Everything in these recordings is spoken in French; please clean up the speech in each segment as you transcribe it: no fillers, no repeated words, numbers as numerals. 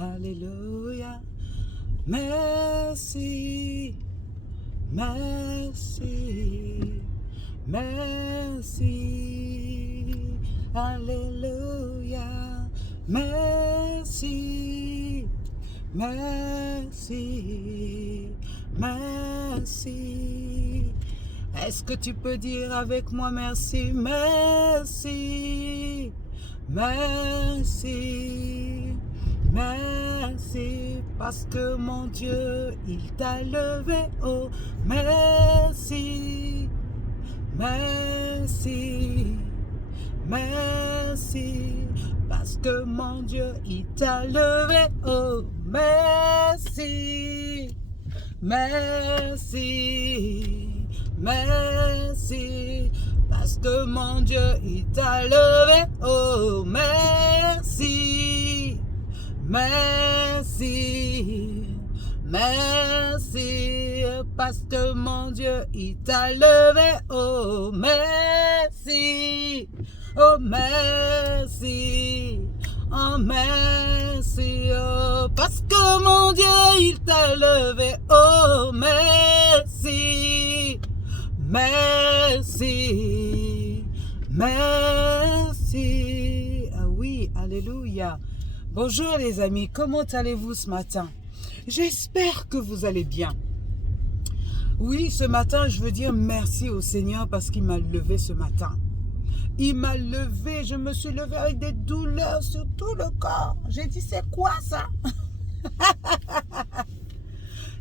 Alléluia. Merci, merci, merci. Alléluia. Merci, merci, merci. Est-ce que tu peux dire avec moi merci, merci, merci, merci, parce que mon Dieu, il t'a levé. Oh, merci, merci, merci, parce que mon Dieu, il t'a levé. Oh, merci, merci, merci, parce que mon Dieu, il t'a levé. Oh, merci, merci, merci, parce que mon Dieu, il t'a levé. Oh, merci, oh, merci, oh, merci, oh, parce que mon Dieu, il t'a levé. Oh, merci, merci, merci. Ah oui, alléluia. Bonjour les amis, comment allez-vous ce matin? J'espère que vous allez bien. Oui, ce matin, je veux dire merci au Seigneur parce qu'il m'a levé ce matin. Il m'a levé, je me suis levée avec des douleurs sur tout le corps. J'ai dit, c'est quoi ça?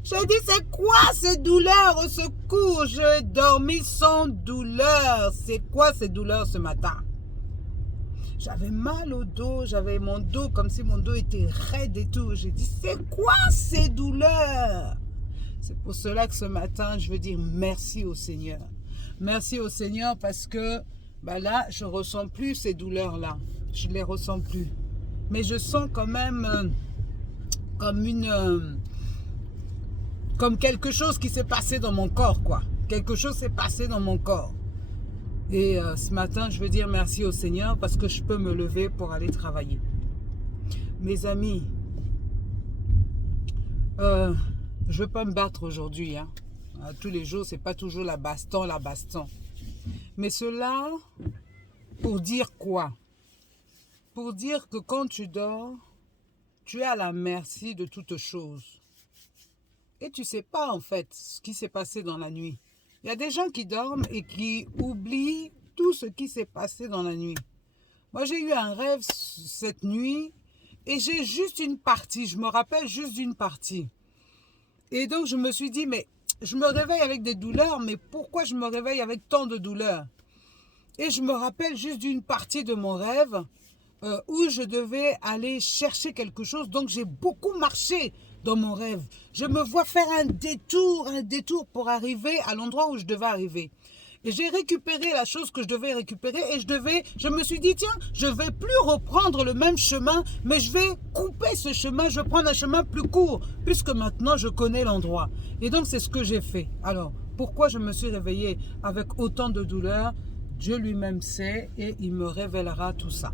J'ai dit, c'est quoi ces douleurs? Au secours, j'ai dormi sans douleur. C'est quoi ces douleurs ce matin? J'avais mal au dos, j'avais mon dos comme si mon dos était raide et tout. J'ai dit, c'est quoi ces douleurs? C'est pour cela que ce matin, je veux dire merci au Seigneur. Merci au Seigneur parce que là, je ne ressens plus ces douleurs-là. Je ne les ressens plus. Mais je sens quand même comme quelque chose qui s'est passé dans mon corps, quoi. Quelque chose s'est passé dans mon corps. Et ce matin, je veux dire merci au Seigneur parce que je peux me lever pour aller travailler. Mes amis, je ne veux pas me battre aujourd'hui. Hein. Tous les jours, ce n'est pas toujours la baston. Mais cela, pour dire quoi? Pour dire que quand tu dors, tu es à la merci de toutes choses. Et tu ne sais pas en fait ce qui s'est passé dans la nuit. Il y a des gens qui dorment et qui oublient tout ce qui s'est passé dans la nuit. Moi, j'ai eu un rêve cette nuit et j'ai juste une partie. Je me rappelle juste d'une partie. Et donc, je me suis dit, mais je me réveille avec des douleurs, mais pourquoi je me réveille avec tant de douleurs? Et je me rappelle juste d'une partie de mon rêve où je devais aller chercher quelque chose. Donc, j'ai beaucoup marché dans mon rêve. Je me vois faire un détour pour arriver à l'endroit où je devais arriver. Et j'ai récupéré la chose que je devais récupérer et je me suis dit, tiens, je ne vais plus reprendre le même chemin, mais je vais couper ce chemin, je vais prendre un chemin plus court, puisque maintenant je connais l'endroit. Et donc c'est ce que j'ai fait. Alors, pourquoi je me suis réveillée avec autant de douleur? Dieu lui-même sait et il me révélera tout ça.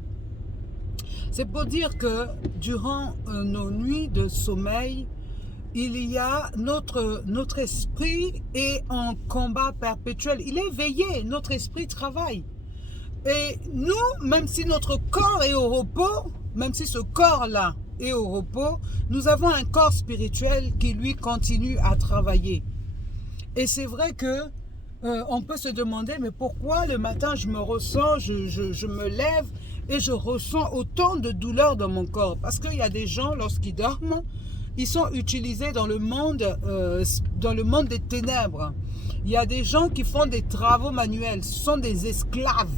C'est pour dire que durant nos nuits de sommeil, il y a notre esprit est en combat perpétuel. Il est éveillé, notre esprit travaille. Et nous, même si notre corps est au repos, même si ce corps-là est au repos, nous avons un corps spirituel qui, lui, continue à travailler. Et c'est vrai que on peut se demander, mais pourquoi le matin, je me ressens, je me lève et je ressens autant de douleur dans mon corps? Parce qu'il y a des gens, lorsqu'ils dorment, ils sont utilisés dans le monde des ténèbres. Il y a des gens qui font des travaux manuels, ce sont des esclaves.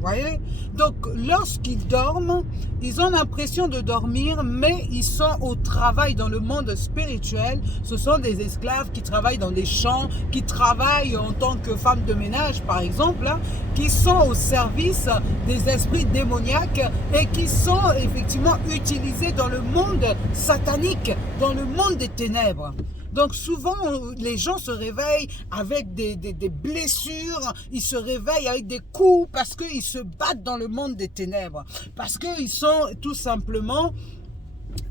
Voyez? Donc, lorsqu'ils dorment, ils ont l'impression de dormir, mais ils sont au travail dans le monde spirituel. Ce sont des esclaves qui travaillent dans des champs, qui travaillent en tant que femmes de ménage, par exemple, hein, qui sont au service des esprits démoniaques et qui sont effectivement utilisés dans le monde satanique, dans le monde des ténèbres. Donc souvent, les gens se réveillent avec des blessures, ils se réveillent avec des coups parce qu'ils se battent dans le monde des ténèbres. Parce qu'ils sont tout simplement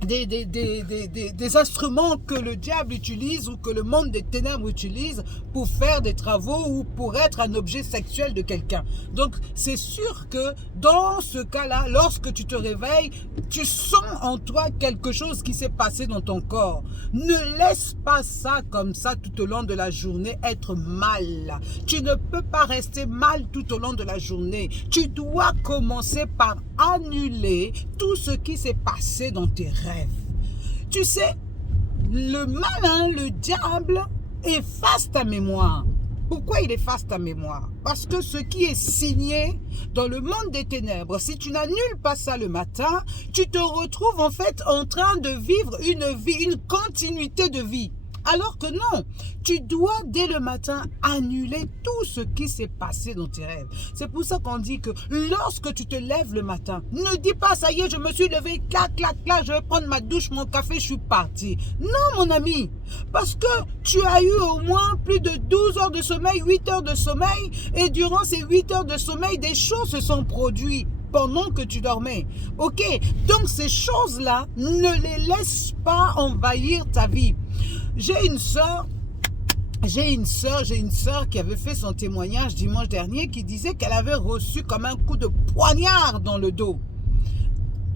des instruments que le diable utilise ou que le monde des ténèbres utilise pour faire des travaux ou pour être un objet sexuel de quelqu'un. Donc, c'est sûr que dans ce cas-là, lorsque tu te réveilles, tu sens en toi quelque chose qui s'est passé dans ton corps. Ne laisse pas ça comme ça tout au long de la journée être mal. Tu ne peux pas rester mal tout au long de la journée. Tu dois commencer par annuler tout ce qui s'est passé dans tes rêves. Tu sais, le malin, le diable, efface ta mémoire. Pourquoi il efface ta mémoire? Parce que ce qui est signé dans le monde des ténèbres, si tu n'annules pas ça le matin, tu te retrouves en fait en train de vivre une vie, une continuité de vie. Alors que non, tu dois dès le matin annuler tout ce qui s'est passé dans tes rêves. C'est pour ça qu'on dit que lorsque tu te lèves le matin, ne dis pas ça y est, je me suis levé, clac, clac, clac, je vais prendre ma douche, mon café, je suis parti. Non mon ami, parce que tu as eu au moins plus de 12 heures de sommeil, 8 heures de sommeil, et durant ces 8 heures de sommeil, des choses se sont produites pendant que tu dormais. Ok, donc ces choses-là, ne les laisse pas envahir ta vie. J'ai une sœur qui avait fait son témoignage dimanche dernier qui disait qu'elle avait reçu comme un coup de poignard dans le dos.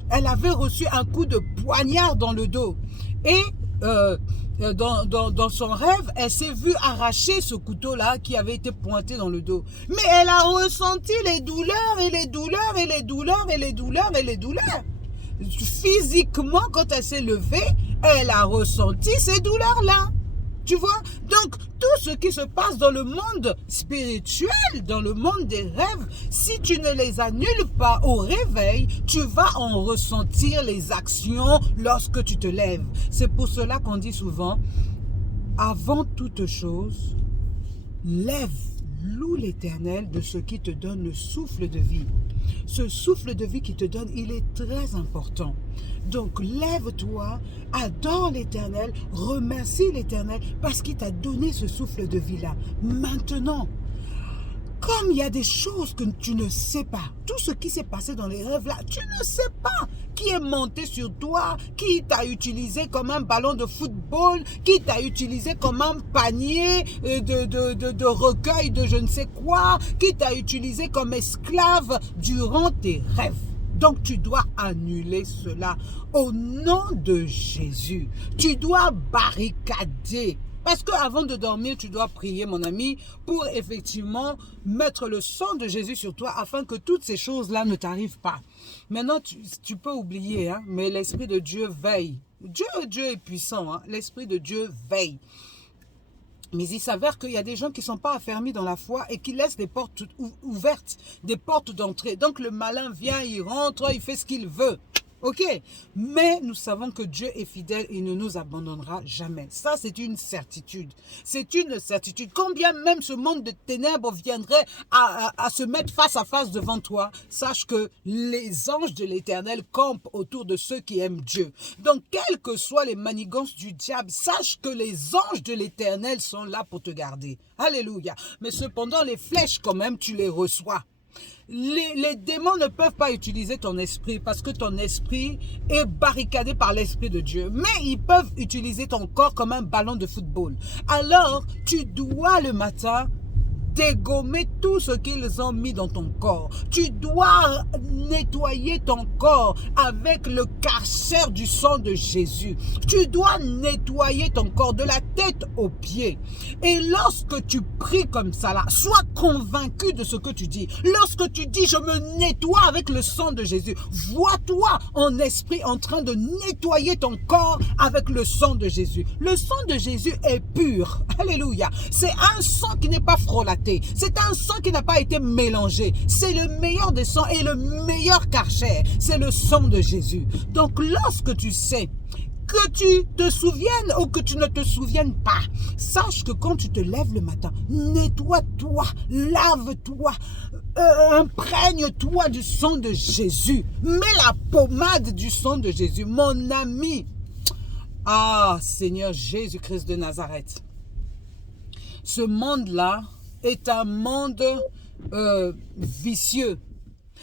Elle avait reçu un coup de poignard dans le dos. Et dans son rêve, elle s'est vue arracher ce couteau-là qui avait été pointé dans le dos. Mais elle a ressenti les douleurs et les douleurs et les douleurs et les douleurs et les douleurs. Physiquement, quand elle s'est levée, elle a ressenti ces douleurs-là. Tu vois? Donc, tout ce qui se passe dans le monde spirituel, dans le monde des rêves, si tu ne les annules pas au réveil, tu vas en ressentir les actions lorsque tu te lèves. C'est pour cela qu'on dit souvent, avant toute chose, loue l'Éternel de ce qui te donne le souffle de vie. Ce souffle de vie qui te donne, il est très important. Donc, lève-toi, adore l'Éternel, remercie l'Éternel parce qu'il t'a donné ce souffle de vie-là. Maintenant, comme il y a des choses que tu ne sais pas, tout ce qui s'est passé dans les rêves là, tu ne sais pas qui est monté sur toi, qui t'a utilisé comme un ballon de football, qui t'a utilisé comme un panier de recueil de je ne sais quoi, qui t'a utilisé comme esclave durant tes rêves. Donc tu dois annuler cela au nom de Jésus. Tu dois barricader. Parce qu'avant de dormir, tu dois prier, mon ami, pour effectivement mettre le sang de Jésus sur toi afin que toutes ces choses-là ne t'arrivent pas. Maintenant, tu peux oublier, hein, mais l'Esprit de Dieu veille. Dieu est puissant, hein, l'Esprit de Dieu veille. Mais il s'avère qu'il y a des gens qui ne sont pas affermis dans la foi et qui laissent des portes ouvertes, des portes d'entrée. Donc le malin vient, il rentre, il fait ce qu'il veut. Ok, mais nous savons que Dieu est fidèle, il ne nous abandonnera jamais. Ça, c'est une certitude. C'est une certitude. Quand bien même ce monde de ténèbres viendrait à se mettre face à face devant toi, sache que les anges de l'Éternel campent autour de ceux qui aiment Dieu. Donc, quelles que soient les manigances du diable, sache que les anges de l'Éternel sont là pour te garder. Alléluia. Mais cependant, les flèches, quand même, tu les reçois. Les démons ne peuvent pas utiliser ton esprit parce que ton esprit est barricadé par l'Esprit de Dieu. Mais ils peuvent utiliser ton corps comme un ballon de football. Alors, tu dois le matin dégommer tout ce qu'ils ont mis dans ton corps. Tu dois nettoyer ton corps avec le karcher du sang de Jésus. Tu dois nettoyer ton corps de la tête aux pieds. Et lorsque tu pries comme ça, là, sois convaincu de ce que tu dis. Lorsque tu dis, je me nettoie avec le sang de Jésus, vois-toi en esprit en train de nettoyer ton corps avec le sang de Jésus. Le sang de Jésus est pur. Alléluia. C'est un sang qui n'est pas frelaté. C'est un sang qui n'a pas été mélangé. C'est le meilleur des sangs et le meilleur karcher. C'est le sang de Jésus. Donc lorsque tu sais que tu te souviennes ou que tu ne te souviennes pas, sache que quand tu te lèves le matin, nettoie-toi, lave-toi, imprègne-toi du sang de Jésus. Mets la pommade du sang de Jésus. Mon ami, ah Seigneur Jésus-Christ de Nazareth, ce monde-là est un monde vicieux.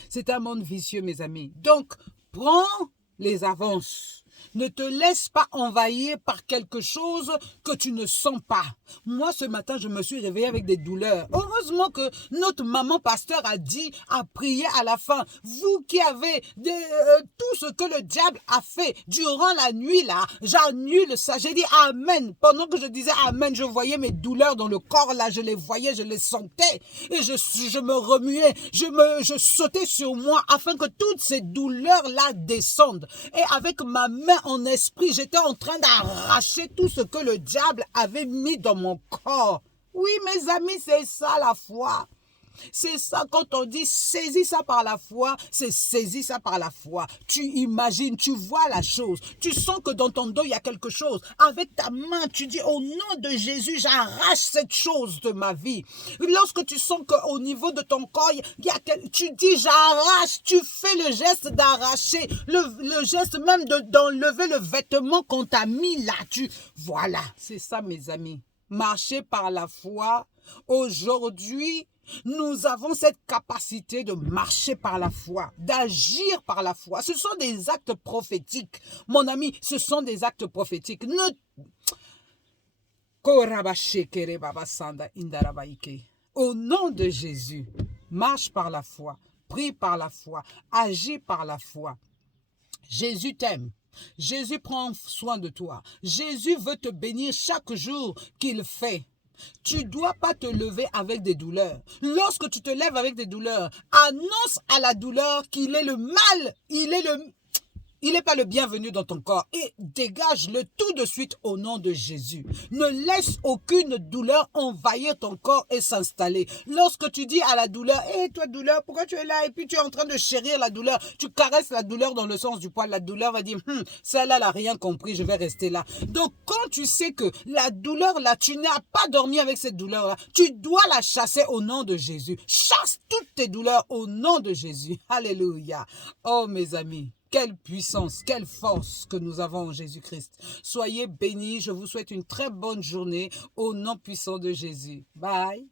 C'est un monde vicieux, mes amis. Donc, prends les avances. Ne te laisse pas envahir par quelque chose que tu ne sens pas. Moi, ce matin, je me suis réveillée avec des douleurs. Heureusement que notre maman pasteur a prié à la fin. Vous qui avez tout ce que le diable a fait durant la nuit, là, j'annule ça. J'ai dit Amen. Pendant que je disais Amen, je voyais mes douleurs dans le corps, là, je les voyais, je les sentais. Et je me remuais, je sautais sur moi afin que toutes ces douleurs-là descendent. Et avec ma main en esprit, j'étais en train d'arracher tout ce que le diable avait mis dans mon corps. Oui, mes amis, c'est ça la foi. C'est ça, quand on dit saisis ça par la foi, c'est saisis ça par la foi. Tu imagines, tu vois la chose. Tu sens que dans ton dos, il y a quelque chose. Avec ta main, tu dis au nom de Jésus, j'arrache cette chose de ma vie. Lorsque tu sens qu'au niveau de ton corps, tu dis j'arrache, tu fais le geste d'arracher, le geste même d'enlever le vêtement qu'on t'a mis là. Voilà, c'est ça mes amis. Marcher par la foi. Aujourd'hui, nous avons cette capacité de marcher par la foi, d'agir par la foi. Ce sont des actes prophétiques. Mon ami, ce sont des actes prophétiques. Au nom de Jésus, marche par la foi, prie par la foi, agis par la foi. Jésus t'aime. Jésus prend soin de toi. Jésus veut te bénir chaque jour qu'il fait. Tu ne dois pas te lever avec des douleurs. Lorsque tu te lèves avec des douleurs, annonce à la douleur qu'il est le mal, il n'est pas le bienvenu dans ton corps. Et dégage-le tout de suite au nom de Jésus. Ne laisse aucune douleur envahir ton corps et s'installer. Lorsque tu dis à la douleur, hé toi douleur, pourquoi tu es là? Et puis tu es en train de chérir la douleur. Tu caresses la douleur dans le sens du poil. La douleur va dire, celle-là n'a rien compris, je vais rester là. Donc quand tu sais que la douleur là, tu n'as pas dormi avec cette douleur là, tu dois la chasser au nom de Jésus. Chasse toutes tes douleurs au nom de Jésus. Alléluia. Oh mes amis. Quelle puissance, quelle force que nous avons en Jésus-Christ. Soyez bénis, je vous souhaite une très bonne journée au nom puissant de Jésus. Bye.